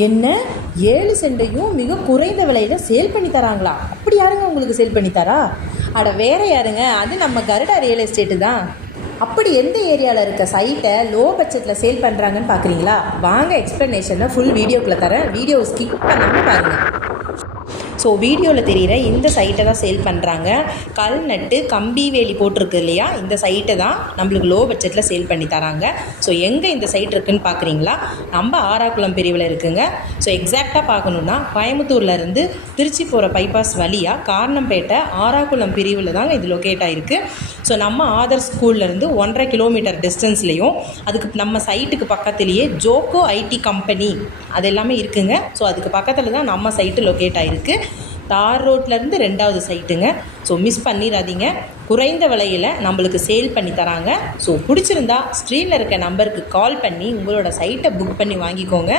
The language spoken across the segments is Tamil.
என்ன 7 சென்டையும் மிக குறைந்த விலையில் சேல் பண்ணி தராங்களா? அப்படி யாருங்க உங்களுக்கு சேல் பண்ணி தரா? அட வேற யாருங்க, அது நம்ம கருடா ரியல் எஸ்டேட்டு தான். அப்படி எந்த ஏரியாவில் இருக்க சைட்டை லோ பட்ஜெட்டில் சேல் பண்ணுறாங்கன்னு பார்க்குறீங்களா? வாங்க எக்ஸ்ப்ளனேஷனை ஃபுல் வீடியோக்குள்ளே தரேன், வீடியோவை ஸ்கிப் பண்ணாமல் பாருங்கள். ஸோ வீடியோவில் தெரிகிற இந்த சைட்டை தான் சேல் பண்ணுறாங்க. கல் நட்டு கம்பி வேலி போட்டிருக்கு இல்லையா, இந்த சைட்டை தான் நம்மளுக்கு லோ பட்ஜெட்டில் சேல் பண்ணி தராங்க. ஸோ எங்கே இந்த சைட் இருக்குதுன்னு பார்க்குறீங்களா? நம்ம ஆராக்குளம் பிரிவில் இருக்குங்க. ஸோ எக்ஸாக்டாக பார்க்கணுன்னா கோயம்புத்தூர்லேருந்து திருச்சி போகிற பைபாஸ் வழியாக காரணம்பேட்டை ஆராக்குளம் பிரிவில் தாங்க இது லொக்கேட் ஆகிருக்கு. ஸோ நம்ம ஆதர் ஸ்கூல்லேருந்து 1.5 கிலோமீட்டர் டிஸ்டன்ஸ்லேயும், அதுக்கு நம்ம சைட்டுக்கு பக்கத்துலேயே ஜோக்கோ ஐடி கம்பெனி அது எல்லாமே இருக்குங்க. ஸோ அதுக்கு பக்கத்தில் தான் நம்ம சைட்டு லொக்கேட் ஆகிருக்கு. தார் ரோட்லேருந்து 2வது சைட்டுங்க. ஸோ மிஸ் பண்ணிடாதீங்க. குறைந்த விலையில் நம்மளுக்கு சேல் பண்ணி தராங்க. ஸோ பிடிச்சிருந்தா ஸ்க்ரீனில் இருக்க நம்பருக்கு கால் பண்ணி உங்களோட சைட்டை புக் பண்ணி வாங்கிக்கோங்க.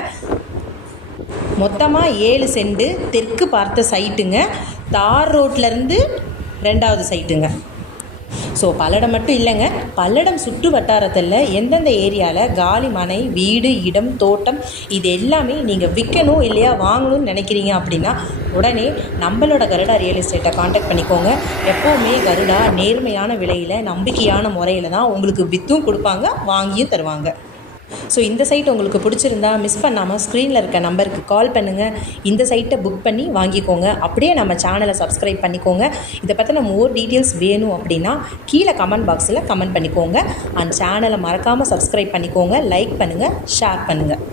மொத்தமாக 7 சென்ட் தெற்கு பார்த்த சைட்டுங்க. தார் ரோட்லேருந்து 2வது சைட்டுங்க. ஸோ பல்லடம் மட்டும் இல்லைங்க, பல்லடம் சுற்று வட்டாரத்தில் எந்தெந்த ஏரியாவில் காலி மனை, வீடு, இடம், தோட்டம் இது எல்லாமே நீங்கள் விற்கணும் இல்லையா வாங்கணும்னு நினைக்கிறீங்க அப்படின்னா உடனே நம்மளோட கருடா ரியல் எஸ்டேட்டை காண்டாக்ட் பண்ணிக்கோங்க. எப்போவுமே கருடா நேர்மையான விலையில் நம்பிக்கையான முறையில் தான் உங்களுக்கு விற்றும் கொடுப்பாங்க, வாங்கியும் தருவாங்க. ஸோ இந்த சைட் உங்களுக்கு பிடிச்சிருந்தா மிஸ் பண்ணாமல் ஸ்க்ரீனில் இருக்க நம்பருக்கு கால் பண்ணுங்கள். இந்த சைட்டை புக் பண்ணி வாங்கிக்கோங்க. அப்படியே நம்ம சேனலை சப்ஸ்கிரைப் பண்ணிக்கோங்க. இதை பற்றின மோர் டீட்டெயில்ஸ் வேணும் அப்படின்னா கீழே கமெண்ட் பாக்ஸில் கமெண்ட் பண்ணிக்கோங்க. அண்ட் சேனலை மறக்காமல் சப்ஸ்கிரைப் பண்ணிக்கோங்க, லைக் பண்ணுங்கள், ஷேர் பண்ணுங்கள்.